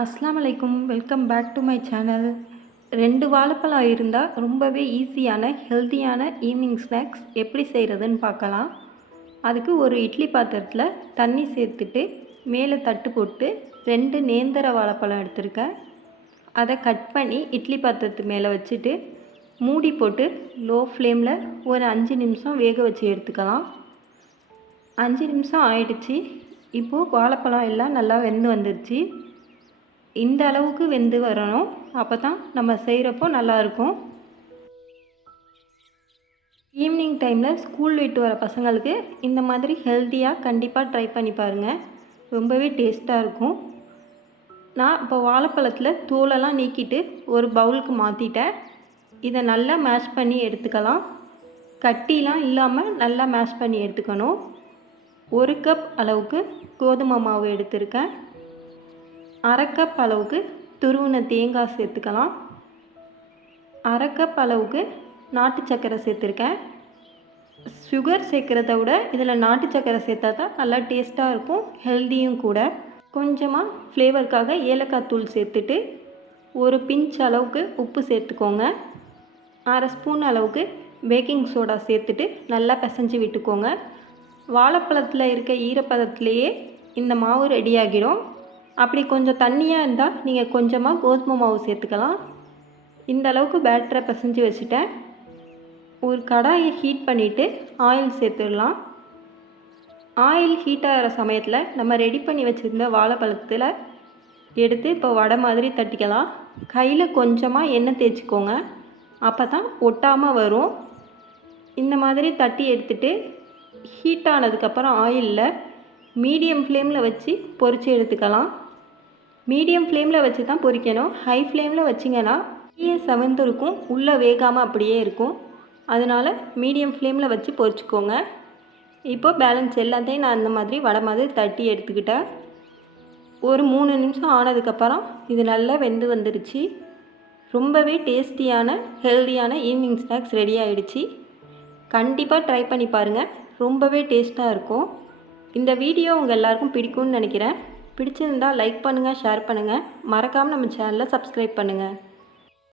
அஸ்ஸலாமு அலைக்கும். Welcome back to my channel. 2 வாழைப்பழம் இருந்தால் ரொம்பவே ஈஸியான ஹெல்த்தியான ஈவினிங் ஸ்நாக்ஸ் எப்படி செய்கிறதுன்னு பார்க்கலாம். அதுக்கு ஒரு இட்லி பாத்திரத்தில் தண்ணி சேர்த்துட்டு மேலே தட்டு போட்டு 2 நேந்திர வாழைப்பழம் எடுத்திருக்கேன். அதை கட் பண்ணி இட்லி பாத்திரத்து மேலே வச்சுட்டு மூடி போட்டு லோ ஃப்ளேமில் ஒரு 5 நிமிஷம் வேக வச்சு எடுத்துக்கலாம். 5 நிமிஷம் ஆயிடுச்சு. இப்போது வாழைப்பழம் எல்லாம் நல்லா வெந்து வந்துடுச்சு. இந்த அளவுக்கு வெந்து வரணும். அப்போ தான் நம்ம செய்கிறப்போ நல்லாயிருக்கும். ஈவினிங் டைமில் ஸ்கூல் விட்டு வர பசங்களுக்கு இந்த மாதிரி ஹெல்த்தியாக கண்டிப்பாக ட்ரை பண்ணி பாருங்கள். ரொம்பவே டேஸ்ட்டாக இருக்கும். நான் இப்போ வாழைப்பழத்தில் தோலெல்லாம் நீக்கிட்டு ஒரு பவுலுக்கு மாற்றிட்டேன். இதை நல்லா மேஷ் பண்ணி எடுத்துக்கலாம். கட்டிலாம் இல்லாமல் நல்லா மேஷ் பண்ணி எடுத்துக்கணும். 1 கப் அளவுக்கு கோதுமை மாவு எடுத்திருக்கேன். 1/2 கப் அளவுக்கு துருவின தேங்காய் சேர்த்துக்கலாம். 1/2 கப் அளவுக்கு நாட்டு சர்க்கரை சேர்த்துருக்கேன். சுகர் சேர்க்குறத விட இதில் நாட்டு சர்க்கரை சேர்த்தா தான் நல்லா டேஸ்ட்டாக இருக்கும், ஹெல்த்தியும் கூட. கொஞ்சமாக ஃப்ளேவருக்காக ஏலக்காய் தூள் சேர்த்துட்டு ஒரு பிஞ்ச் அளவுக்கு உப்பு சேர்த்துக்கோங்க. 1/2 ஸ்பூன் அளவுக்கு பேக்கிங் சோடா சேர்த்துட்டு நல்லா பிசைஞ்சு விட்டுக்கோங்க. வாழைப்பழத்தில் இருக்க ஈரப்பதத்திலேயே இந்த மாவு ரெடியாகிடும். அப்படி கொஞ்சம் தண்ணியாக இருந்தால் நீங்கள் கொஞ்சமாக கோதுமை மாவு சேர்த்துக்கலாம். இந்த அளவுக்கு பேட்டரை பிசைஞ்சு வச்சுட்டேன். ஒரு கடாயை ஹீட் பண்ணிவிட்டு ஆயில் சேர்த்துடலாம். ஆயில் ஹீட் ஆகிற சமயத்தில் நம்ம ரெடி பண்ணி வச்சுருந்த வாழைப்பழத்தில் எடுத்து இப்போ வடை மாதிரி தட்டிக்கலாம். கையில் கொஞ்சமாக எண்ணெய் தேய்ச்சிக்கோங்க. அப்போ தான் ஒட்டாமல் வரும். இந்த மாதிரி தட்டி எடுத்துகிட்டு ஹீட் ஆனதுக்கப்புறம் ஆயிலில் மீடியம் ஃப்ளேமில் வச்சு பொரித்து எடுத்துக்கலாம். மீடியம் ஃப்ளேமில் வச்சு தான் பொரிக்கணும். ஹை ஃப்ளேமில் வச்சிங்கன்னா வெளியே செவந்து இருக்கும், உள்ளே வேகாமல் அப்படியே இருக்கும். அதனால் மீடியம் ஃப்ளேமில் வச்சு பொரிச்சிக்கோங்க. இப்போ பேலன்ஸ் எல்லாத்தையும் நான் அந்த மாதிரி வடை மாதிரி தட்டி எடுத்துக்கிட்டேன். ஒரு 3 நிமிஷம் ஆனதுக்கப்புறம் இது நல்லா வெந்து வந்துடுச்சு. ரொம்பவே டேஸ்டியான ஹெல்த்தியான ஈவினிங் ஸ்நாக்ஸ் ரெடி ஆகிடுச்சு. கண்டிப்பாக ட்ரை பண்ணி பாருங்கள். ரொம்பவே டேஸ்ட்டாக இருக்கும். இந்த வீடியோ உங்கள் எல்லாருக்கும் பிடிக்கும்னு நினைக்கிறேன். பிடிச்சிருந்தால் லைக் பண்ணுங்கள், ஷேர் பண்ணுங்கள். மறக்காமல் நம்ம சேனலை சப்ஸ்கிரைப் பண்ணுங்கள்.